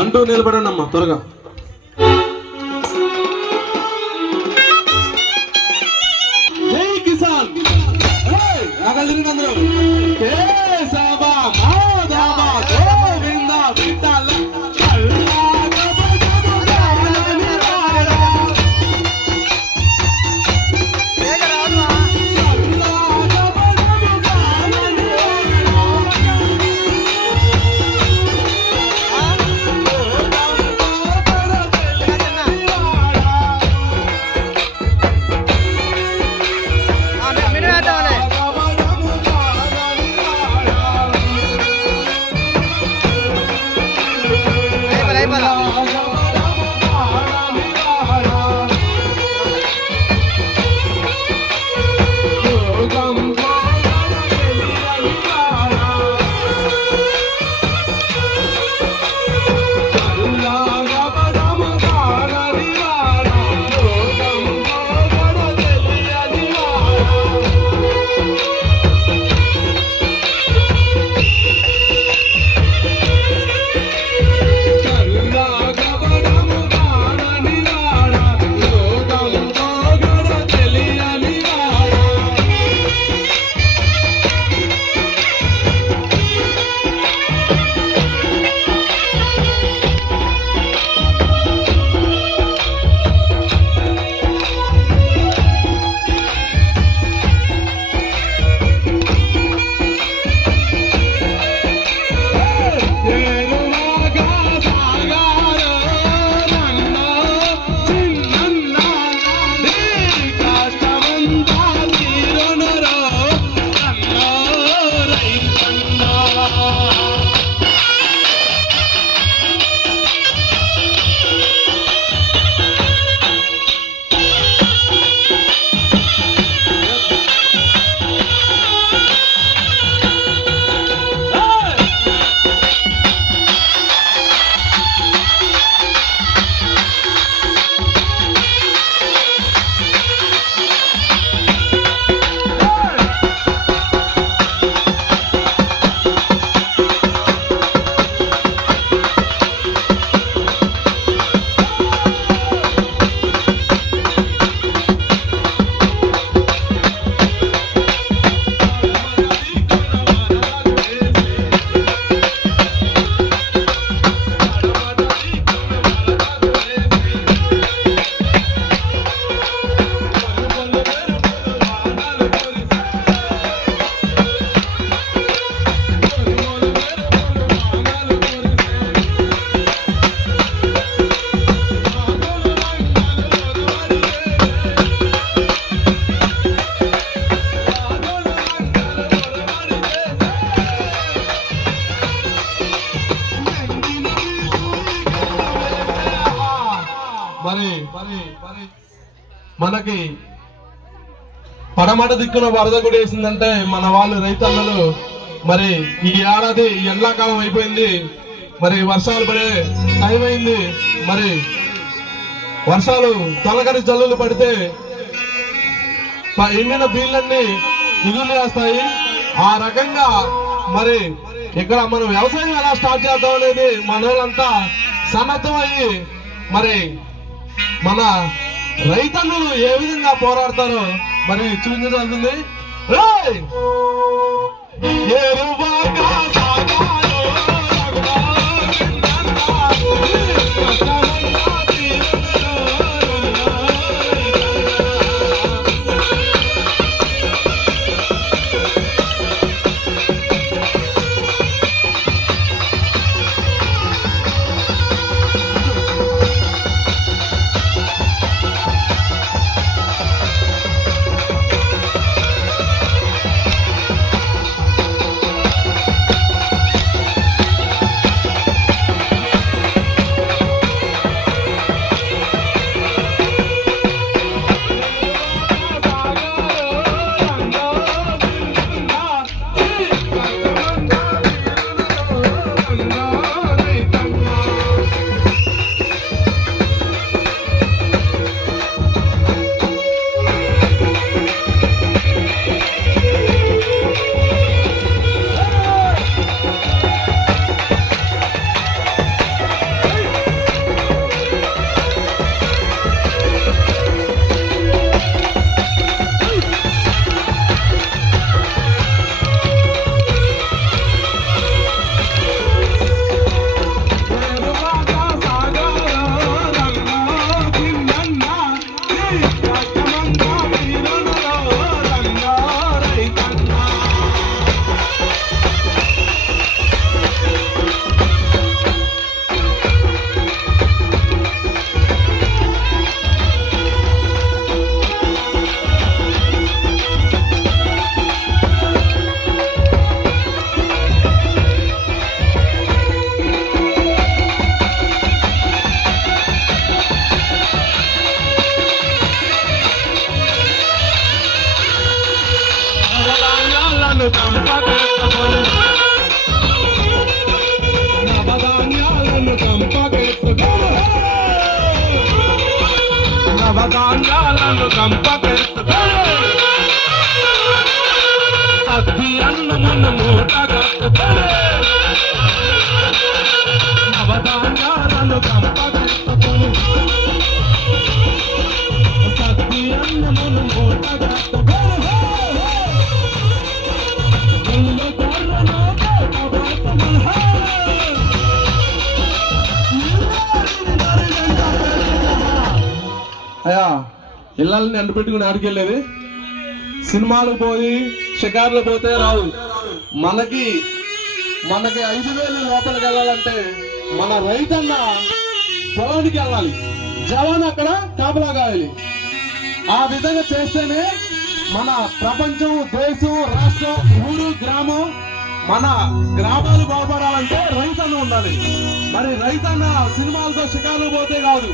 అంటూ నిలబడండి అమ్మా త్వరగా. జై కిసాన్ అందరూ మనకి పడమట దిక్కున వరద కూడా వేసిందంటే మన వాళ్ళు రైతన్నలు మరి ఈ ఏడాది ఎండాకాలం అయిపోయింది, మరి వర్షాలు పడే టైం అయింది. మరి వర్షాలు తొలగరి జల్లులు పడితే ఎండిన బీళ్ళన్నీ నిధులు చేస్తాయి. ఆ రకంగా మరి ఇక్కడ మనం వ్యవసాయం ఎలా స్టార్ట్ చేద్దాం అనేది మన వాళ్ళంతా సన్నద్ధం అయ్యి మరి మన రైతన్నులు ఏ విధంగా పోరాడతారో మరి చూపించగలుగుతుంది. నవధాన్యాలను కంపకెత్తుకొని నవధాన్యాలను కంపకెత్తుకొని నవధాన్యాలను కంపకెత్తుకొని సద్ది అన్నమును మూట కట్టుకొని నవధాన్యాలను కంపకెత్తుకొని సద్ది అన్నమును మూట కట్టుకొని అయ్యా ఇళ్ళని ఎండబెట్టుకుని ఆడికెళ్ళేది సినిమాలకు పోయి షికార్లు పోతే రావు. మనకి 5,000 లోపలికి వెళ్ళాలంటే మన రైతన్న పొలానికి వెళ్ళాలి, జవాన్ అక్కడ కాపలా కాయాలి. ఆ విధంగా చేస్తేనే మన ప్రపంచం, దేశం, రాష్ట్రం, ఊరు, గ్రామం, మన గ్రామాలు బాగుపడాలంటే రైతన్న ఉండాలి. మరి రైతన్న సినిమాలతో షికార్లు పోతే కాదు.